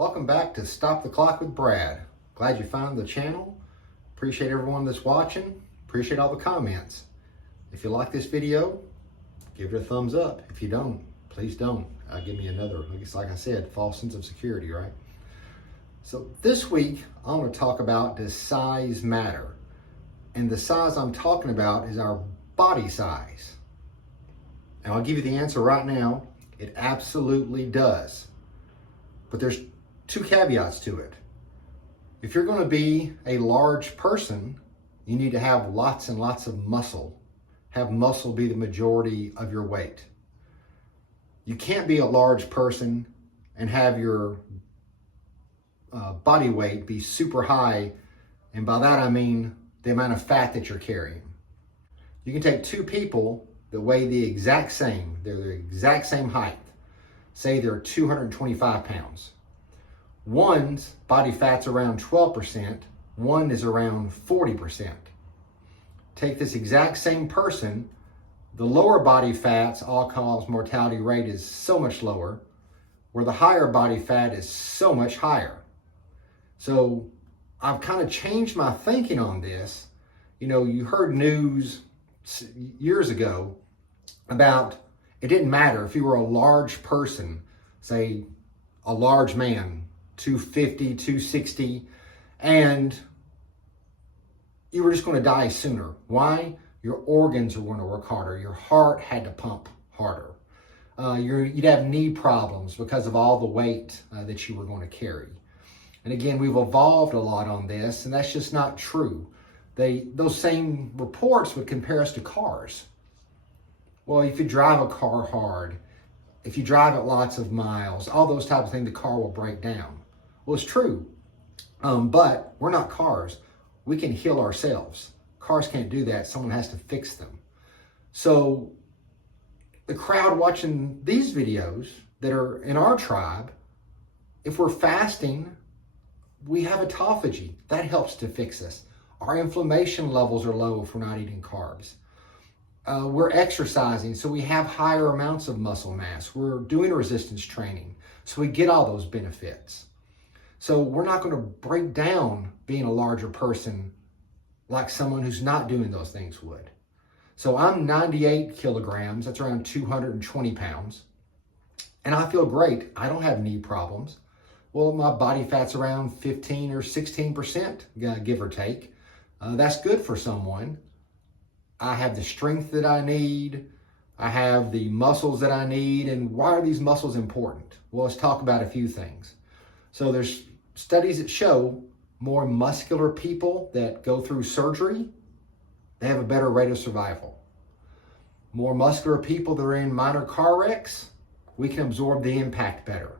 Welcome back to Stop the Clock with Brad. Glad you found the channel. Appreciate everyone that's watching. Appreciate all the comments. If you like this video, give it a thumbs up. If you don't, please don't. Give me another, like I said, false sense of security, right? So this week, I want to talk about, does size matter? And the size I'm talking about is our body size. And I'll give you the answer right now. It absolutely does. But there's two caveats to it. If you're going to be a large person, you need to have lots and lots of muscle. Have muscle be the majority of your weight. You can't be a large person and have your body weight be super high. And by that, I mean the amount of fat that you're carrying. You can take two people that weigh the exact same, they're the exact same height. Say they're 225 pounds. One's body fat's around 12%, one is around 40%. Take this exact same person, the lower body fat's all-cause mortality rate is so much lower, where the higher body fat is so much higher. So I've kind of changed my thinking on this. You know, you heard news years ago about it didn't matter if you were a large person, say a large man, 250, 260, and you were just going to die sooner. Why? Your organs were going to work harder. Your heart had to pump harder. You'd have knee problems because of all the weight that you were going to carry. And again, we've evolved a lot on this, and that's just not true. Those same reports would compare us to cars. Well, if you drive a car hard, if you drive it lots of miles, all those types of things, the car will break down. Well, it's true, but we're not cars. We can heal ourselves. Cars can't do that. Someone has to fix them. So the crowd watching these videos that are in our tribe, if we're fasting, we have autophagy. That helps to fix us. Our inflammation levels are low if we're not eating carbs. We're exercising, so we have higher amounts of muscle mass. We're doing resistance training, so we get all those benefits. So we're not going to break down being a larger person like someone who's not doing those things would. So I'm 98 kilograms, that's around 220 pounds, and I feel great. I don't have knee problems. Well, my body fat's around 15 or 16%, give or take. That's good for someone. I have the strength that I need. I have the muscles that I need. And why are these muscles important? Well, let's talk about a few things. So there's studies that show more muscular people that go through surgery, they have a better rate of survival. More muscular people that are in minor car wrecks, we can absorb the impact better.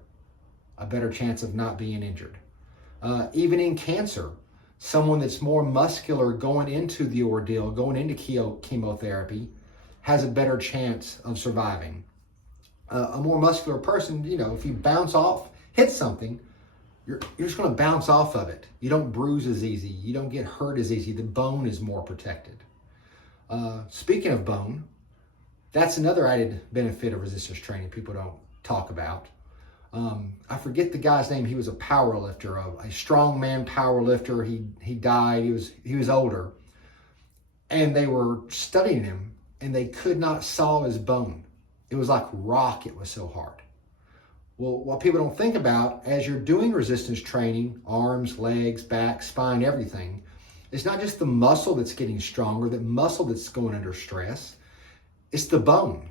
A better chance of not being injured. Even in cancer, someone that's more muscular going into the ordeal, going into chemotherapy, has a better chance of surviving. A more muscular person, you know, if you bounce off, hit something, you're just going to bounce off of it. You don't bruise as easy. You don't get hurt as easy. The bone is more protected. Speaking of bone, that's another added benefit of resistance training people don't talk about. I forget the guy's name. He was a power lifter, a strongman power lifter. He died. He was older, and they were studying him, and they could not saw his bone. It was like rock. It was so hard. Well, what people don't think about as you're doing resistance training, arms, legs, back, spine, everything, it's not just the muscle that's getting stronger, the muscle that's going under stress. It's the bone.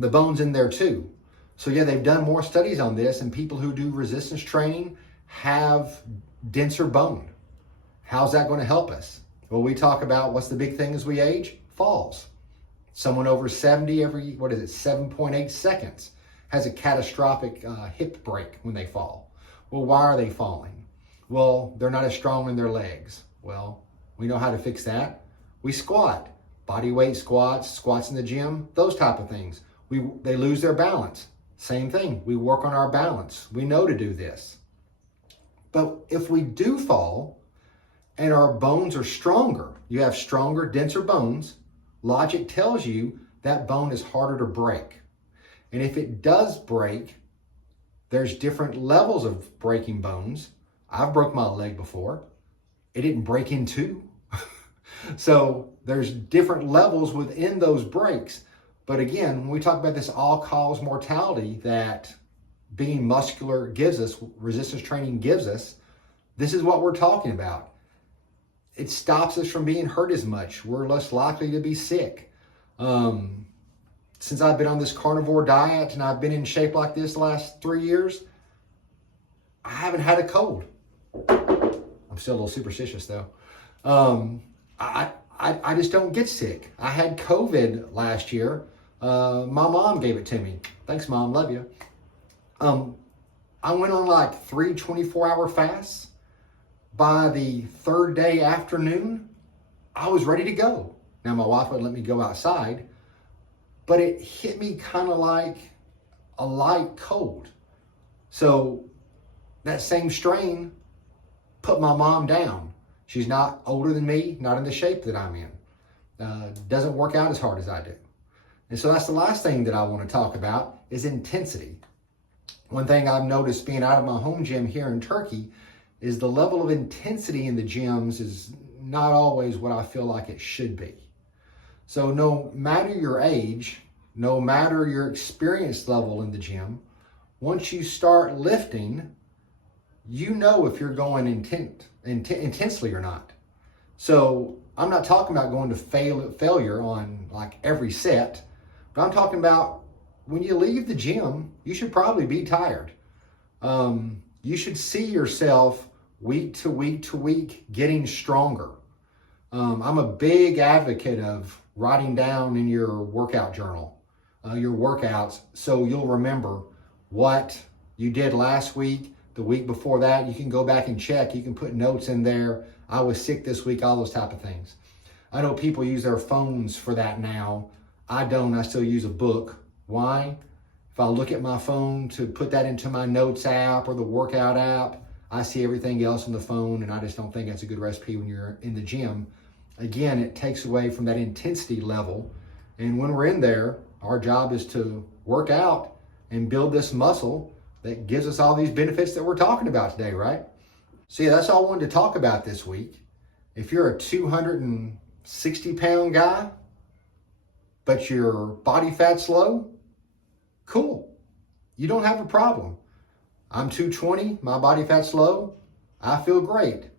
The bone's in there too. So yeah, they've done more studies on this, and people who do resistance training have denser bone. How's that going to help us? Well, we talk about what's the big thing as we age? Falls. Someone over 70 every, 7.8 seconds has a catastrophic hip break when they fall. Well, why are they falling? Well, they're not as strong in their legs. Well, we know how to fix that. We squat, body weight squats in the gym, those type of things. They lose their balance. Same thing, we work on our balance. We know to do this. But if we do fall and our bones are stronger, you have stronger, denser bones, logic tells you that bone is harder to break. And if it does break, There's different levels of breaking bones. I've broke my leg before. It didn't break in two. So there's different levels within those breaks. But again, when we talk about this all-cause mortality that being muscular gives us, resistance training gives us, this is what we're talking about. It stops us from being hurt as much. We're less likely to be sick. Since I've been on this carnivore diet and I've been in shape like this the last 3 years, I haven't had a cold. I'm still a little superstitious though. I just don't get sick. I had COVID last year. My mom gave it to me. Thanks, Mom. Love you. I went on like 3 24-hour fasts. By the third day afternoon, I was ready to go. Now, my wife wouldn't let me go outside, but it hit me kind of like a light cold. So that same strain put my mom down. She's not older than me, not in the shape that I'm in. Doesn't work out as hard as I do. And so that's the last thing that I want to talk about is intensity. One thing I've noticed being out of my home gym here in Turkey is the level of intensity in the gyms is not always what I feel like it should be. So no matter your age, no matter your experience level in the gym, once you start lifting, you know if you're going intensely or not. So I'm not talking about going to failure on like every set, but I'm talking about when you leave the gym, you should probably be tired. You should see yourself week to week to week getting stronger. I'm a big advocate of writing down in your workout journal, your workouts, so you'll remember what you did last week, the week before that. You can go back and check. You can put notes in there. I was sick this week, all those type of things. I know people use their phones for that now. I don't. I still use a book. Why? If I look at my phone to put that into my notes app or the workout app, I see everything else on the phone, and I just don't think that's a good recipe when you're in the gym. Again, it takes away from that intensity level. And when we're in there, our job is to work out and build this muscle that gives us all these benefits that we're talking about today, right? So yeah, that's all I wanted to talk about this week. If you're a 260-pound guy, but your body fat's low, cool. You don't have a problem. I'm 220, my body fat's low, I feel great.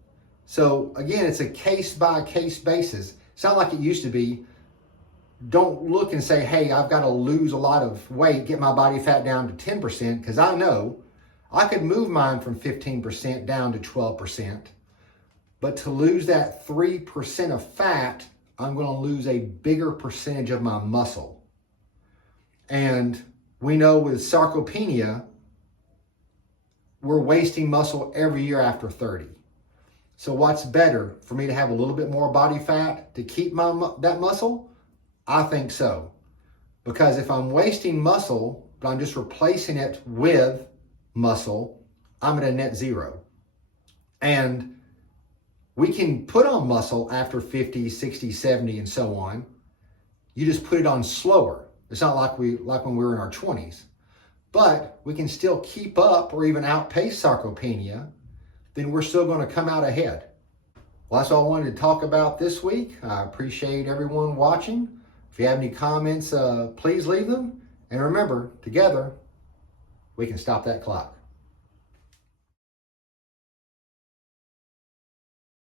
So again, it's a case-by-case basis. It's not like it used to be. Don't look and say, hey, I've got to lose a lot of weight, get my body fat down to 10%, because I know I could move mine from 15% down to 12%. But to lose that 3% of fat, I'm going to lose a bigger percentage of my muscle. And we know with sarcopenia, we're wasting muscle every year after 30. So what's better, for me to have a little bit more body fat to keep that muscle? I think so. Because if I'm wasting muscle, but I'm just replacing it with muscle, I'm at a net zero. And we can put on muscle after 50, 60, 70, and so on. You just put it on slower. It's not like when we were in our 20s. But we can still keep up or even outpace sarcopenia, then we're still going to come out ahead. Well, that's all I wanted to talk about this week. I appreciate everyone watching. If you have any comments, please leave them. And remember, together, we can stop that clock.